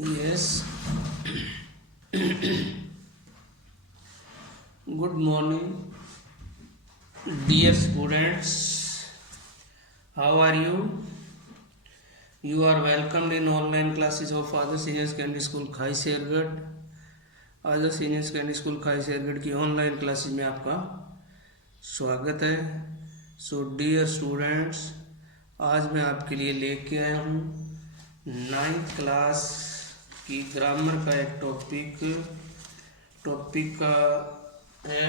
Yes. Good morning, dear students. How are you? You are welcomed in online classes of Father Senior Secondary School खाई शेरगढ़। आदर senior secondary school खाई शेरगढ़ की online classes में आपका स्वागत है। सो डियर स्टूडेंट्स, आज मैं आपके लिए लेके आया हूँ 9th क्लास की ग्रामर का एक टॉपिक का है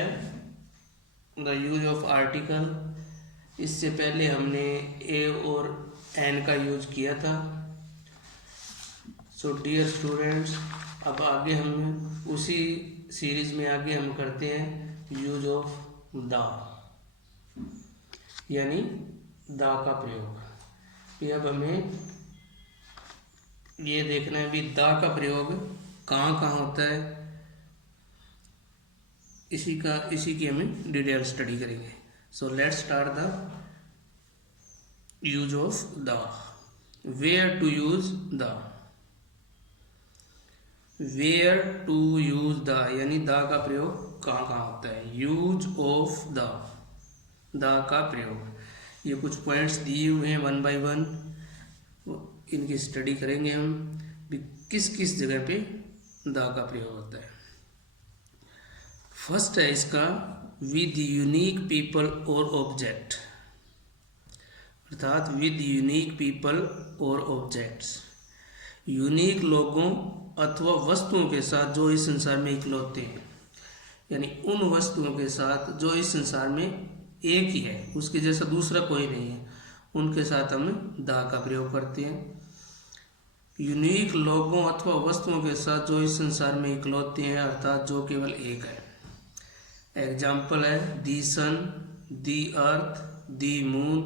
द यूज ऑफ आर्टिकल। इससे पहले हमने ए और एन का यूज किया था। सो डियर स्टूडेंट्स, अब आगे हम उसी सीरीज में आगे हम करते हैं यूज ऑफ द, यानी द का प्रयोग। ये अब हमें ये देखना है भी द का प्रयोग कहाँ कहाँ होता है, इसी की हमें डिटेल स्टडी करेंगे। So let's start the use of the. Where to use the, where to use the यानी द का प्रयोग कहाँ कहाँ होता है। यूज ऑफ द का प्रयोग, ये कुछ पॉइंट्स दिए हुए हैं 1 by 1, इनकी स्टडी करेंगे हम भी किस किस जगह पे द का प्रयोग होता है। फर्स्ट है इसका विद यूनिक पीपल और ऑब्जेक्ट, अर्थात विद यूनिक पीपल और ऑब्जेक्ट्स, यूनिक लोगों अथवा वस्तुओं के साथ जो इस संसार में इकलौते हैं, यानी उन वस्तुओं के साथ जो इस संसार में एक ही है, उसके जैसा दूसरा कोई नहीं है, उनके साथ हम द का प्रयोग करते हैं। यूनिक लोगों अथवा वस्तुओं के साथ जो इस संसार में इकलौते हैं, अर्थात जो केवल एक है। एग्जाम्पल है the sun, the earth, the moon,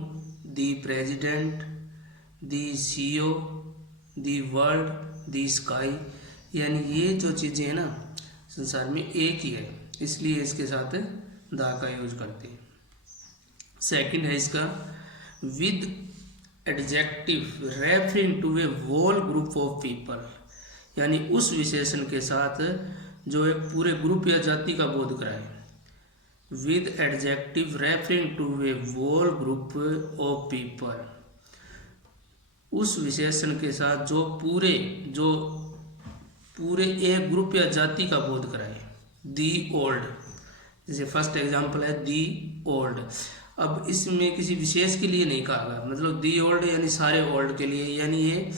the president, the CO, the world, the sky, यानी ये जो चीज़ें हैं ना संसार में एक ही है, इसलिए इसके साथ द का यूज करते हैं। सेकंड है इसका with adjective referring to a whole group of people, यानी उस विशेषण के साथ जो एक पूरे ग्रुप या जाति का बोध कराए। With adjective referring to a whole group of people, उस विशेषण के साथ जो पूरे एक ग्रुप या जाति का बोध कराए। दी ओल्ड, जैसे फर्स्ट एग्जांपल है दी ओल्ड। अब इसमें किसी विशेष के लिए नहीं कहा गया, मतलब दी ओल्ड यानी सारे ओल्ड के लिए, यानी ये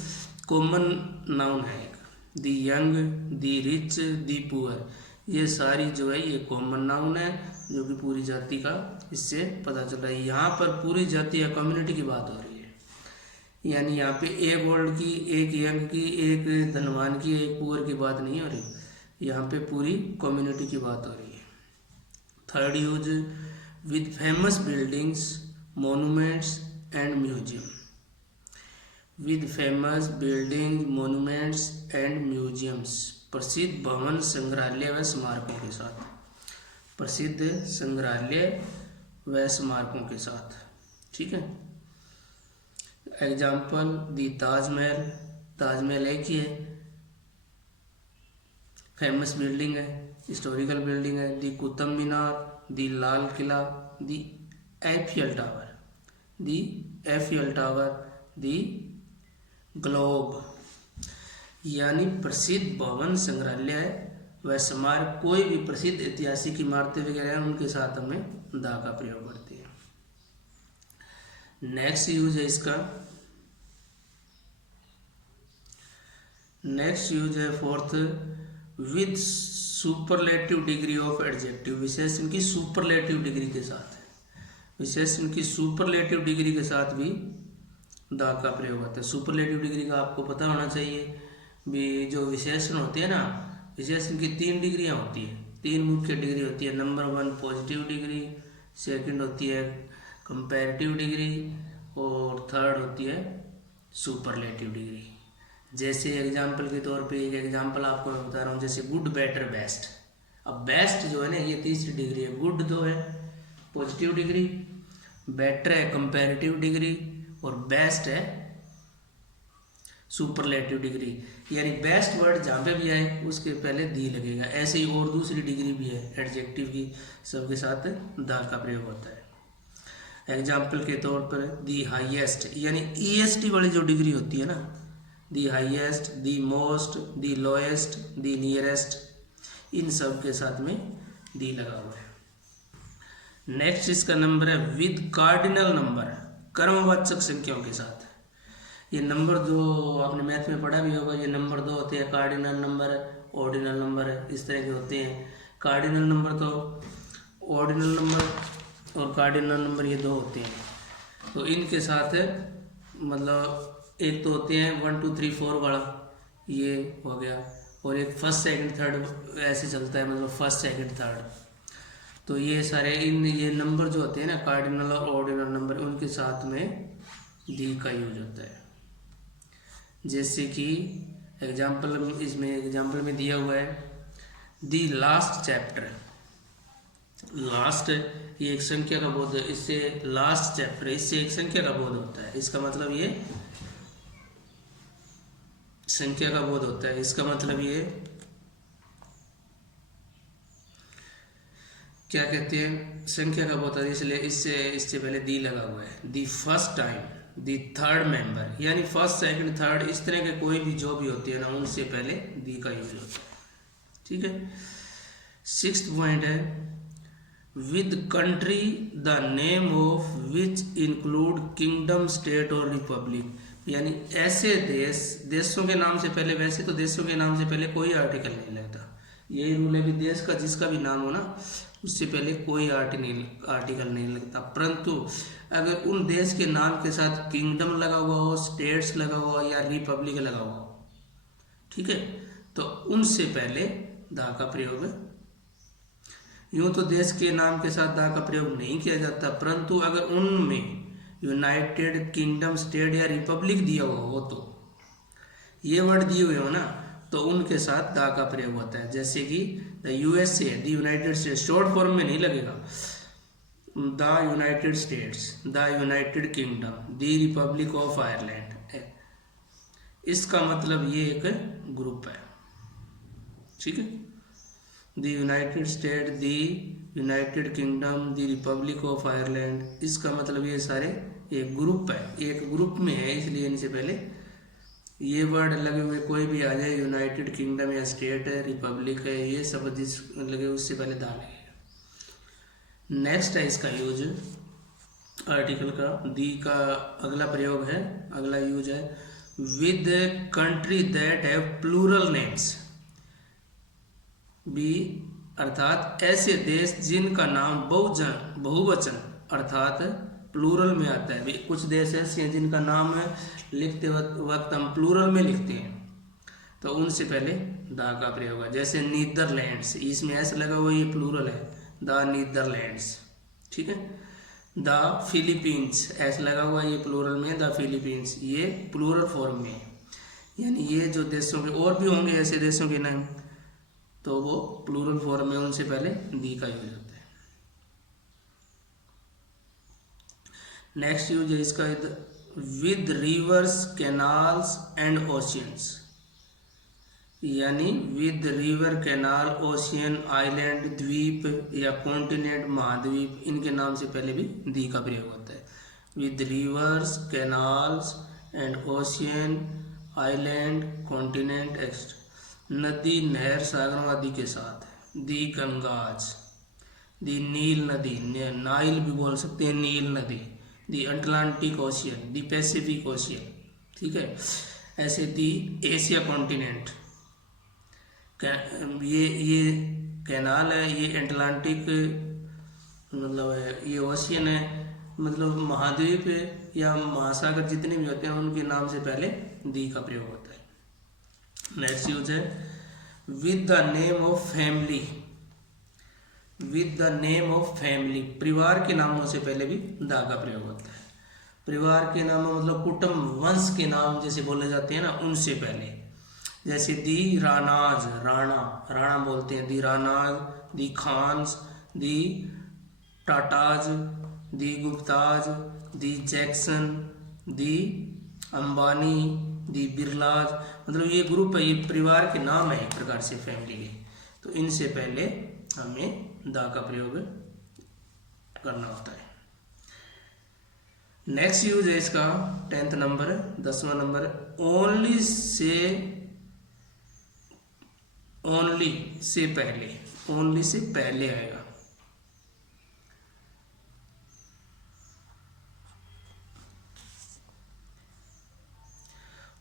कॉमन नाउन है। The young, the rich, the poor, ये सारी जो है ये कॉमन नाउन है, जो कि पूरी जाति का इससे पता चल रहा है। यहाँ पर पूरी जाति या कम्युनिटी की बात हो रही है, यानी यहाँ पे एक ओल्ड की, एक यंग की, एक धनवान की, एक पुअर की बात नहीं हो रही, यहाँ पे पूरी कम्युनिटी की बात हो रही है। Third use with famous buildings, monuments and museum, with famous building, monuments and museums, प्रसिद्ध भवन, संग्रहालय व स्मारकों के साथ, प्रसिद्ध संग्रहालय व स्मारकों के साथ। ठीक है। एग्जाम्पल दी ताजमहल, ताजमहल एक ही है, फेमस बिल्डिंग है, हिस्टोरिकल बिल्डिंग है। The Qutub Minar, the Lal Qila, the Eiffel Tower, the Eiffel Tower, the globe, यानी प्रसिद्ध भवन, संग्रहालय व स्मारक, कोई भी प्रसिद्ध ऐतिहासिक इमारतें वगैरह हैं, उनके साथ हमें द का प्रयोग करते हैं। नेक्स्ट यूज है इसका, नेक्स्ट यूज है fourth with superlative degree of adjective, विशेषण की सुपरलेटिव डिग्री के साथ, विशेषण की सुपरलेटिव डिग्री के साथ भी द का प्रयोग होता है। सुपरलेटिव डिग्री का आपको पता होना चाहिए भी, जो विशेषण होते हैं ना, विशेषण की 3 डिग्रियाँ होती हैं, 3 मुख्य डिग्री होती है। नंबर 1 पॉजिटिव डिग्री, सेकंड होती है कंपैरेटिव डिग्री, और थर्ड होती है सुपरलेटिव डिग्री। जैसे एग्जाम्पल के तौर पे एक एग्जाम्पल आपको मैं बता रहा हूँ, जैसे गुड, बेटर, बेस्ट। अब बेस्ट जो है ना ये तीसरी डिग्री है, गुड तो है पॉजिटिव डिग्री, बेटर है कंपैरेटिव डिग्री, और बेस्ट है सुपरलेटिव डिग्री, यानी बेस्ट वर्ड जहाँ पे भी आए उसके पहले दी लगेगा। ऐसे ही और दूसरी डिग्री भी है एडजेक्टिव की, सबके साथ द का प्रयोग होता है। एग्जाम्पल के तौर पर दी हाईएस्ट, यानी ईएसटी वाली जो डिग्री होती है ना, the highest, the most, the lowest, the nearest, इन सब के साथ में दी लगा हुआ है। नेक्स्ट इसका नंबर है विद कार्डिनल नंबर, क्रमवाचक संख्याओं के साथ। ये नंबर जो आपने मैथ में पढ़ा भी होगा, ये नंबर दो होते हैं, कार्डिनल नंबर, ऑर्डिनल नंबर, इस तरह के होते हैं। कार्डिनल नंबर तो ऑर्डिनल नंबर और कार्डिनल नंबर ये दो होते हैं। तो इनके साथ मतलब एक तो होते हैं 1 2 3 4 वाला, ये हो गया, और एक फर्स्ट सेकंड थर्ड ऐसे चलता है, मतलब फर्स्ट सेकंड थर्ड। तो ये सारे ये नंबर जो होते हैं ना, कार्डिनल और ऑर्डिनल नंबर, उनके साथ में दी का यूज होता है। जैसे कि एग्जाम्पल, इसमें एग्जाम्पल में दिया हुआ है दी लास्ट चैप्टर। लास्ट ये एक संख्या का बोध है, इससे लास्ट चैप्टर, इससे एक संख्या का बोध होता है। इसका मतलब ये संख्या का बोध होता है, इसका मतलब ये क्या कहते हैं, संख्या का बोध होता है, इसलिए इससे पहले दी लगा हुआ है। The first time, the third member, यानी फर्स्ट सेकंड थर्ड, इस तरह के कोई भी जो भी होती है ना, उनसे पहले दी का यूज होता है। ठीक है। 6th पॉइंट है with country the name of which include kingdom, state और रिपब्लिक, यानी ऐसे देशों के नाम से पहले, वैसे तो देशों के नाम से पहले कोई आर्टिकल नहीं लगता, यही रूल है भी देश का जिसका भी नाम हो ना, उससे पहले कोई आर्टिकल नहीं लगता। परंतु अगर उन देश के नाम के साथ किंगडम लगा हुआ हो, स्टेट्स लगा हुआ हो या रिपब्लिक लगा हुआ हो, ठीक है, तो उनसे पहले दा का प्रयोग है। यूं तो देश के नाम के साथ दा का प्रयोग नहीं किया जाता, परंतु अगर उनमें यूनाइटेड किंगडम, स्टेट या रिपब्लिक दिया हुआ हो, तो ये वर्ड दिए हुए हो ना, तो उनके साथ दा का प्रयोग होता है। जैसे कि the USA, the United states, short form में नहीं लगेगा, the United states, the United kingdom, the Republic of Ireland. इसका मतलब ये एक ग्रुप है, ठीक है। The United state, the United kingdom, the Republic of Ireland, इसका मतलब ये सारे एक ग्रुप है, एक ग्रुप में है, इसलिए इनसे पहले ये वर्ड लगे हुए कोई भी आ जाए, यूनाइटेड किंगडम या स्टेट है, रिपब्लिक है, ये सब जिस लगे उससे पहले दा लगेगा। नेक्स्ट है इसका यूज आर्टिकल का, दी का अगला प्रयोग है, अगला यूज है with country that have plural names बी, अर्थात ऐसे देश जिनका नाम बहुवचन अर्थात प्लूरल में आता है। कुछ देश ऐसे हैं जिनका नाम लिखते वक्त हम प्लूरल में लिखते हैं, तो उनसे पहले दा का प्रयोग है। जैसे नीदरलैंड्स, इसमें ऐसा लगा हुआ ये प्लूरल है, द नीदरलैंड्स, ठीक है। द फिलीपींस, ऐसा लगा हुआ ये प्लूरल में, द फिलीपींस, ये प्लूरल फॉर्म में है। यानी ये जो देशों के और भी होंगे ऐसे देशों के नाम, तो वो प्लूरल फॉर्म में, उनसे पहले दी का यूज होता है। नेक्स्ट यूज है इसका with rivers, canals and oceans, यानी with river, canal, ocean, island, द्वीप या कॉन्टिनेंट, महाद्वीप, इनके नाम से पहले भी दी का प्रयोग होता है। With rivers, canals and ocean, island, continent, etcetera. नदी, नहर, सागर आदि के साथ। दी गंगाज, दी नील नदी, नाइल भी बोल सकते हैं, नील नदी। दी अटलांटिक ओशियन, दी पैसिफिक ओशियन, ठीक है। ऐसे दी एशिया कॉन्टिनेंट, ये कैनाल है, ये अटलांटिक मतलब है, ये ओशियन है, मतलब महाद्वीप है या महासागर जितने भी होते हैं उनके नाम से पहले दी का प्रयोग होता है। नेक्स्ट यूज है with the name of family, with the name of family, परिवार के नामों से पहले भी दा का प्रयोग होता है। परिवार के नाम मतलब कुटुंब, वंश के नाम जैसे बोले जाते हैं ना, उनसे पहले। जैसे दी रानाज, राणा, राणा बोलते हैं, दी रानाज, दी खान्स, दी टाटाज, दी गुप्ताज, दी जैक्सन, दी अंबानी, दी बिरलाज, मतलब ये ग्रुप है, ये परिवार के नाम है एक प्रकार से, फैमिली के। तो इनसे पहले हमें दा का प्रयोग करना होता है। नेक्स्ट यूज है इसका 10th number, 10वां number, only say पहले, ओनली से पहले आएगा।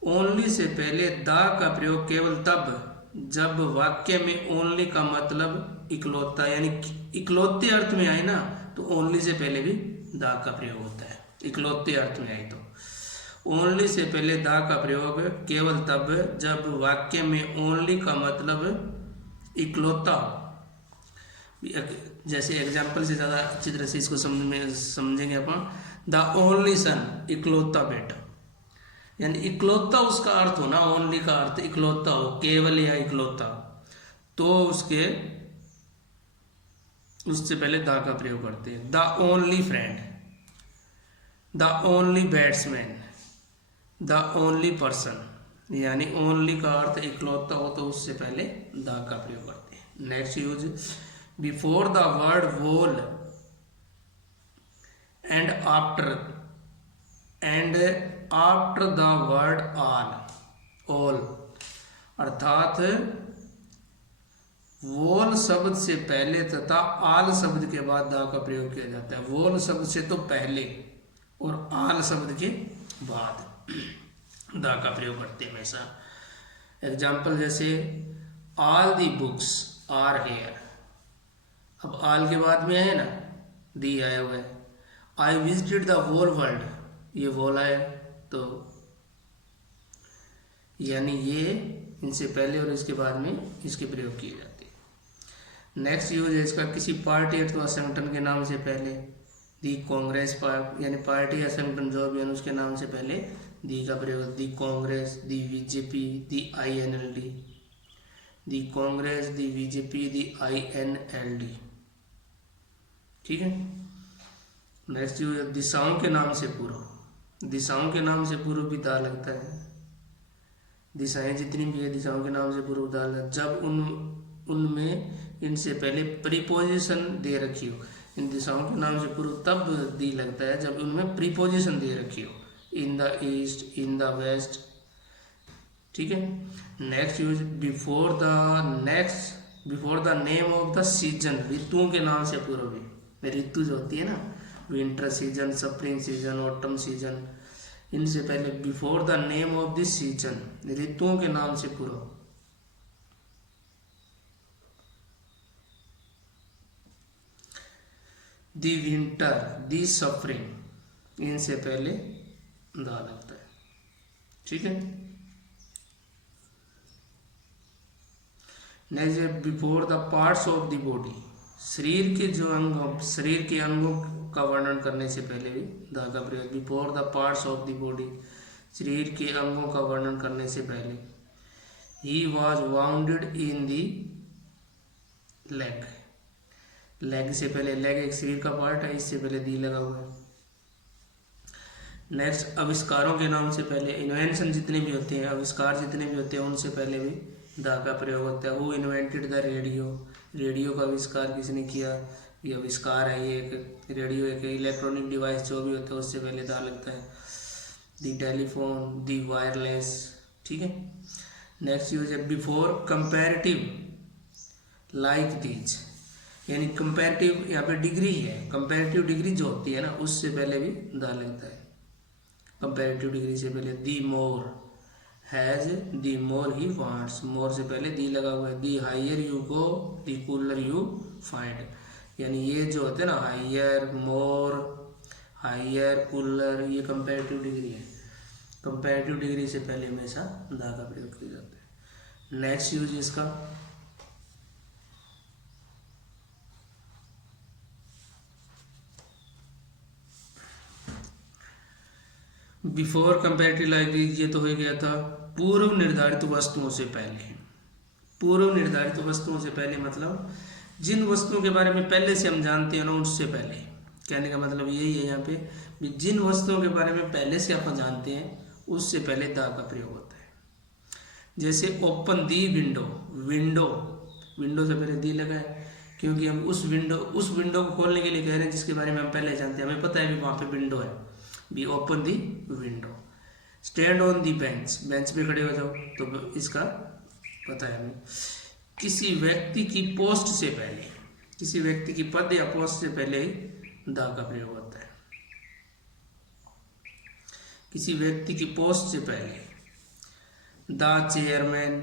ओनली से पहले दा का प्रयोग केवल तब जब वाक्य में ओनली का मतलब इकलौता, यानी इकलौते अर्थ में आए ना, तो ओनली से पहले भी दा का प्रयोग होता है। इकलौते अर्थ में आए तो ओनली से पहले दा का प्रयोग केवल तब जब वाक्य में ओनली का मतलब इकलौता हो। जैसे एग्जाम्पल से ज़्यादा अच्छी तरह से इसको समझेंगे अपन। द ओनली सन, इकलौता बेटा, यानी इकलौता उसका अर्थ हो ना, ओनली का अर्थ इकलौता हो, केवल या इकलौता, तो उससे पहले द का प्रयोग करते हैं। The only friend, the only batsman, the only person, यानी ओनली का अर्थ इकलौता हो तो उससे पहले द का प्रयोग करते हैं। Next use, before the word whole and after the word all, अर्थात वोल शब्द से पहले तथा आल शब्द के बाद दा का प्रयोग किया जाता है। वोल शब्द से तो पहले और आल शब्द के बाद दा का प्रयोग करते हैं हमेशा। एग्जाम्पल जैसे all the books are here, अब आल के बाद में है ना, दी आया हुआ है। I visited the whole world, ये वोल आया, तो यानी ये इनसे पहले और इसके बाद में इसके प्रयोग किए जाते हैं। नेक्स्ट यूज है इसका, किसी पार्टी अथवा संगठन के नाम से पहले, दी कांग्रेस, यानी पार्टी या संगठन जो भी है उसके नाम से पहले दी का प्रयोग, दी कांग्रेस, दी बीजेपी, दी INLD, दी कांग्रेस, दी बीजेपी, दी INLD, ठीक है। नेक्स्ट यूज, दिशाओं के नाम से पूर्व, दिशाओं के नाम से पूर्व भी दा लगता है। दिशाएं जितनी भी है दिशाओं के नाम से पूर्व दा लगता है जब उनमें इनसे पहले प्रीपोजिशन दे रखी हो। इन दिशाओं के नाम से पूर्व तब दी लगता है जब उनमें प्रीपोजिशन दे रखी हो, in the east, in the west, ठीक है। Next use, before the name of the season, ऋतुओं के नाम से पूर्व भी, ऋतु जो होती है ना, winter season, spring season, autumn season, इनसे पहले before the name of this season, ऋतुओं के नाम से पूर्व। दी विंटर, दी सफरिंग, इनसे पहले दा लगता है, ठीक है। नेक्स्ट है before the parts of the body, शरीर के जो अंग, शरीर के अंगों का वर्णन करने से पहले भी दा का प्रयोग। Before the parts of the body, शरीर के अंगों का वर्णन करने से पहले। He was bounded in the leg, leg से पहले, लेग एक शरीर का पार्ट है, इससे पहले दी लगा हुआ है। नेक्स्ट, आविष्कारों के नाम से पहले, इन्वेंशन जितने भी होते हैं, आविष्कार जितने भी होते हैं, उनसे पहले भी दा का प्रयोग होता है। Who invented the radio, radio का आविष्कार किसने किया, ये आविष्कार है, ये एक रेडियो, एक इलेक्ट्रॉनिक डिवाइस जो भी होता है उससे पहले दा लगता है। दी टेलीफोन, दी वायरलेस, ठीक है। नेक्स्ट यूज है बिफोर कंपैरेटिव लाइक दीज, यानी कंपैरेटिव यहाँ पे डिग्री है, कंपैरेटिव डिग्री जो होती है ना, उससे पहले भी दा लगता है। कंपैरेटिव डिग्री से पहले दी मोर has, the more he wants, मोर से पहले दी लगा हुआ है। The higher you go, the cooler you find, यानी ये जो होते हैं ना, हायर, मोर, हायर, कूलर, ये कंपैरेटिव डिग्री है। कंपैरेटिव डिग्री से पहले हमेशा दा का प्रयोग किया जाता है। नेक्स्ट यूज इसका, बिफोर कंपैरेटिव लाइक, ये तो हो गया था पूर्व निर्धारित वस्तुओं से पहले। पूर्व निर्धारित वस्तुओं से पहले मतलब जिन वस्तुओं के बारे में पहले से हम जानते हैं ना, उससे पहले। कहने का मतलब यही है यहाँ पे, जिन वस्तुओं के बारे में पहले से अपन जानते हैं उससे पहले द का प्रयोग होता है। जैसे ओपन दी विंडो, विंडो विंडो से पहले दी लगा है, क्योंकि हम उस विंडो को खोलने के लिए कह रहे हैं जिसके बारे में हम पहले जानते हैं, हमें पता है भी वहाँ पे विंडो है, be open the window. Stand on the bench, bench पे खड़े हो जाओ, तो इसका पता है हमें। किसी व्यक्ति की पोस्ट से पहले, किसी व्यक्ति की पद या पोस्ट से पहले ही द का प्रयोग होता है। किसी व्यक्ति की पोस्ट से पहले द चेयरमैन,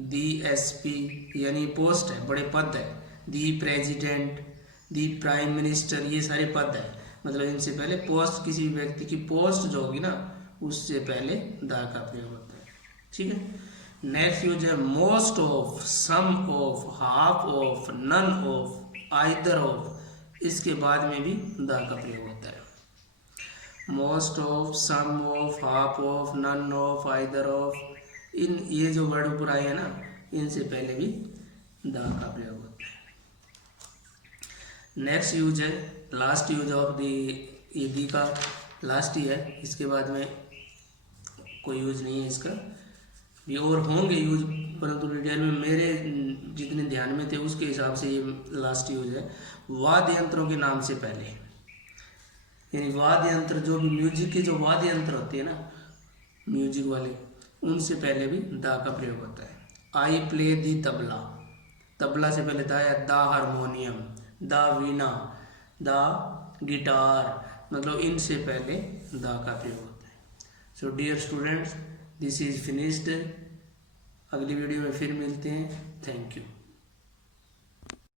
दी एसपी, यानी पोस्ट है, बड़े पद है, दी प्रेसिडेंट, दी प्राइम मिनिस्टर, ये सारे पद है, मतलब इनसे पहले पोस्ट, किसी व्यक्ति की पोस्ट जो होगी ना उससे पहले द का प्रयोग होता है। ठीक है। नेक्स्ट यूज है most of, some of, half of, none of, either of, इसके बाद में भी द का प्रयोग होता है। Most of, some of, half of, none of, either of, इन ये जो वर्ड ऊपर आए हैं ना, इनसे पहले भी द का प्रयोग होता है। नेक्स्ट यूज है, लास्ट यूज ऑफ दी, ये दी का लास्ट ही है, इसके बाद में कोई यूज नहीं है इसका, भी और होंगे यूज, परंतु डिटेल में मेरे जितने ध्यान में थे उसके हिसाब से ये लास्ट यूज है। वाद्य यंत्रों के नाम से पहले, यानी वाद्य यंत्र जो भी म्यूजिक के जो वाद्य यंत्र होते हैं ना, म्यूजिक वाले, उनसे पहले भी द का प्रयोग होता है। I play the tabla, tabla से पहले द है, the harmonium, the veena, the guitar, मतलब इनसे पहले द का प्रयोग होता है। So dear students, this is finished. अगली वीडियो में फिर मिलते हैं। Thank you.